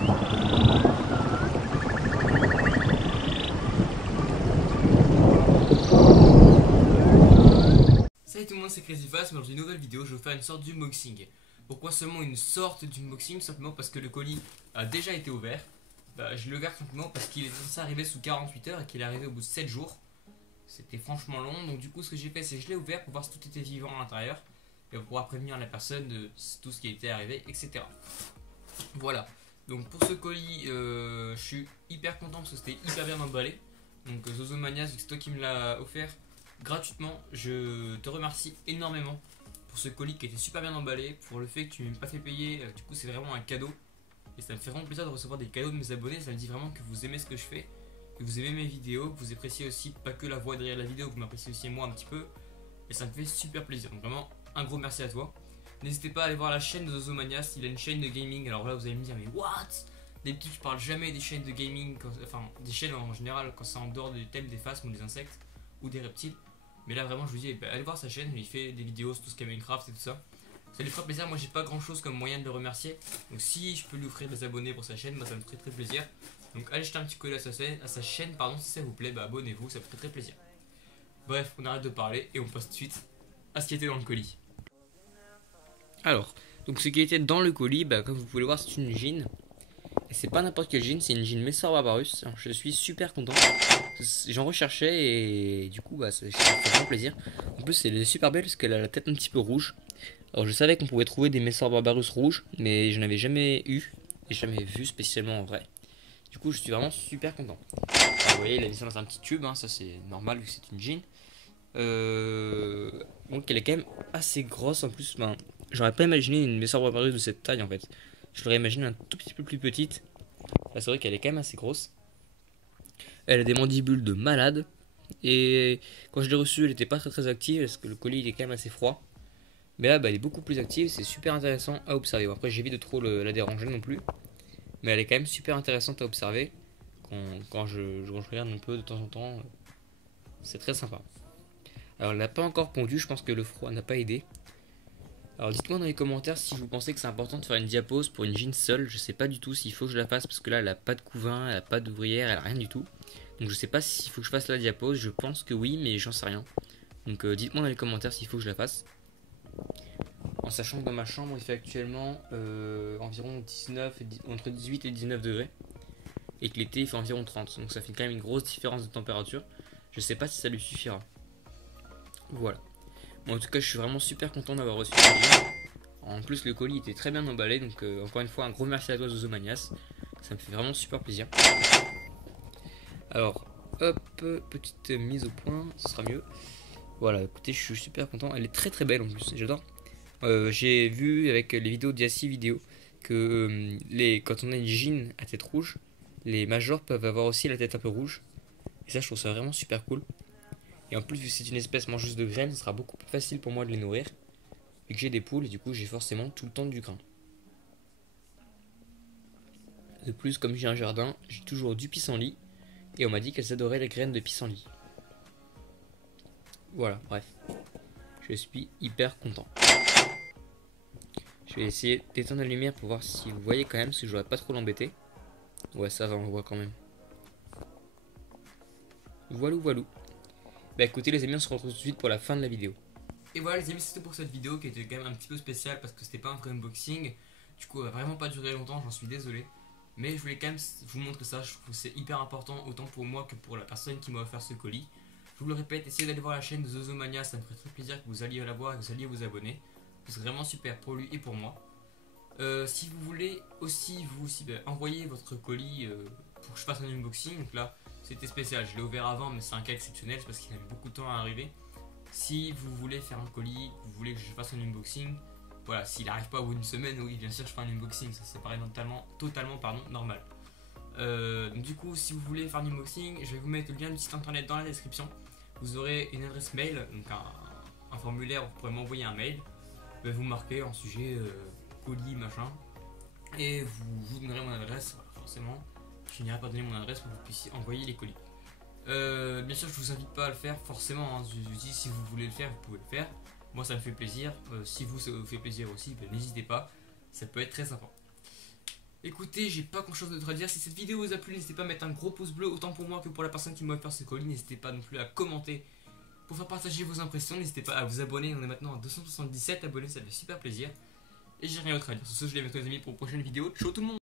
Salut tout le monde, c'est Crazyfast. Dans une nouvelle vidéo, je vais vous faire une sorte d'unboxing. Pourquoi seulement une sorte d'unboxing? Simplement parce que le colis a déjà été ouvert. Je l'ai ouvert simplement parce qu'il est censé arriver sous 48 heures et qu'il est arrivé au bout de 7 jours. C'était franchement long, donc du coup ce que j'ai fait, c'est que je l'ai ouvert pour voir si tout était vivant à l'intérieur et pour pouvoir prévenir la personne de tout ce qui était arrivé, etc. Voilà, donc pour ce colis, je suis hyper content parce que c'était hyper bien emballé. Donc Zozomanias, vu que c'est toi qui me l'as offert gratuitement, je te remercie énormément pour ce colis qui était super bien emballé, pour le fait que tu ne m'aies pas fait payer. Du coup c'est vraiment un cadeau et ça me fait vraiment plaisir de recevoir des cadeaux de mes abonnés. Ça me dit vraiment que vous aimez ce que je fais, que vous aimez mes vidéos, que vous appréciez aussi pas que la voix derrière la vidéo, que vous m'appréciez aussi moi un petit peu, et ça me fait super plaisir. Donc vraiment un gros merci à toi. N'hésitez pas à aller voir la chaîne de Zozomanias, il a une chaîne de gaming. Alors là vous allez me dire mais what? D'habitude je parle jamais des chaînes de gaming, enfin des chaînes en général quand c'est en dehors du thème des phasmes ou des insectes ou des reptiles. Mais là vraiment je vous dis allez voir sa chaîne, il fait des vidéos sur tout ce qui est Minecraft et tout ça. Ça lui fera plaisir, moi j'ai pas grand chose comme moyen de le remercier. Donc si je peux lui offrir des abonnés pour sa chaîne, ça me ferait très plaisir. Donc allez jeter un petit coup d'œil à sa chaîne, pardon, si ça vous plaît, abonnez-vous, ça me ferait très plaisir. Bref, on arrête de parler et on passe tout de suite à ce qui était dans le colis. Alors, donc ce qui était dans le colis, comme vous pouvez le voir, c'est une jean. Et c'est pas n'importe quelle jean, c'est une jean Messor Barbarus. Alors, je suis super content. J'en recherchais et du coup, ça fait vraiment plaisir. En plus, elle est super belle parce qu'elle a la tête un petit peu rouge. Alors, je savais qu'on pouvait trouver des Messor Barbarus rouges, mais je n'avais jamais eu et jamais vu spécialement en vrai. Du coup, je suis vraiment super content. Alors, vous voyez, il a mis ça dans un petit tube, ça c'est normal vu que c'est une jean. Donc, elle est quand même assez grosse en plus. J'aurais pas imaginé une Messor Barbarus de cette taille en fait. Je l'aurais imaginé un tout petit peu plus petite. Là, c'est vrai qu'elle est quand même assez grosse. Elle a des mandibules de malade. Et quand je l'ai reçue, elle était pas très active parce que le colis il est quand même assez froid. Mais là, elle est beaucoup plus active. C'est super intéressant à observer. Bon, après, j'évite de trop la déranger non plus. Mais elle est quand même super intéressante à observer. Quand je regarde un peu de temps en temps, c'est très sympa. Alors, elle n'a pas encore pondu. Je pense que le froid n'a pas aidé. Alors dites-moi dans les commentaires si vous pensez que c'est important de faire une diapose pour une jean seule. Je sais pas du tout s'il faut que je la fasse parce que là elle a pas de couvain, elle a pas d'ouvrière, elle a rien du tout. Donc je sais pas s'il faut que je fasse la diapose, je pense que oui mais j'en sais rien. Donc dites-moi dans les commentaires s'il faut que je la fasse. En sachant que dans ma chambre il fait actuellement environ 19, entre 18 et 19 degrés. Et que l'été il fait environ 30. Donc ça fait quand même une grosse différence de température. Je sais pas si ça lui suffira. Voilà. Bon, en tout cas je suis vraiment super content d'avoir reçu ce jean. En plus le colis était très bien emballé, donc encore une fois un gros merci à toi Zozomanias, ça me fait vraiment super plaisir. Alors hop, petite mise au point, ce sera mieux. Voilà, écoutez, je suis super content, elle est très belle en plus, j'adore. J'ai vu avec les vidéos d'Yassi vidéo que quand on a une jean à tête rouge, les majors peuvent avoir aussi la tête un peu rouge. Et ça je trouve ça vraiment super cool. Et en plus vu que c'est une espèce mangeuse de graines, ce sera beaucoup plus facile pour moi de les nourrir. Et que j'ai des poules et du coup j'ai forcément tout le temps du grain. De plus, comme j'ai un jardin, j'ai toujours du pissenlit et on m'a dit qu'elles adoraient les graines de pissenlit. Voilà, bref. Je suis hyper content. Je vais essayer d'éteindre la lumière pour voir si vous voyez quand même, parce que je voudrais pas trop l'embêter. Ouais, ça va, on le voit quand même. Voilou. Écoutez les amis, on se retrouve tout de suite pour la fin de la vidéo. Et voilà les amis, c'était pour cette vidéo qui était quand même un petit peu spéciale parce que c'était pas un vrai unboxing. Du coup, elle va vraiment pas durer longtemps, j'en suis désolé. Mais je voulais quand même vous montrer ça, je trouve que c'est hyper important autant pour moi que pour la personne qui m'a offert ce colis. Je vous le répète, essayez d'aller voir la chaîne de Zozomania, ça me ferait très plaisir que vous alliez la voir et que vous alliez vous abonner. C'est vraiment super pour lui et pour moi. Si vous voulez aussi vous envoyer votre colis pour que je fasse un unboxing, donc là c'était spécial, je l'ai ouvert avant mais c'est un cas exceptionnel, c'est parce qu'il a mis beaucoup de temps à arriver. Si vous voulez faire un colis, vous voulez que je fasse un unboxing, voilà, s'il n'arrive pas au bout d'une semaine, oui bien sûr je ferai un unboxing, ça c'est pareil totalement normal. Donc du coup si vous voulez faire un unboxing, je vais vous mettre le lien du site internet dans la description. Vous aurez une adresse mail, donc un formulaire où vous pourrez m'envoyer un mail. Vous marquez en sujet colis machin et vous donnerez mon adresse, voilà, forcément. Je finirai par donner mon adresse pour que vous puissiez envoyer les colis. Bien sûr je vous invite pas à le faire forcément, je vous dis si vous voulez le faire vous pouvez le faire, moi ça me fait plaisir, si ça vous fait plaisir aussi n'hésitez pas, ça peut être très sympa. Écoutez, j'ai pas grand chose d'autre à dire. Si cette vidéo vous a plu, n'hésitez pas à mettre un gros pouce bleu, autant pour moi que pour la personne qui m'a offert ce colis. N'hésitez pas non plus à commenter pour faire partager vos impressions. N'hésitez pas à vous abonner. On est maintenant à 277 abonnés, ça fait super plaisir. Et j'ai rien d'autre à dire. Sur ce, je vous dis à bientôt les amis pour une prochaine vidéo. Ciao tout le monde!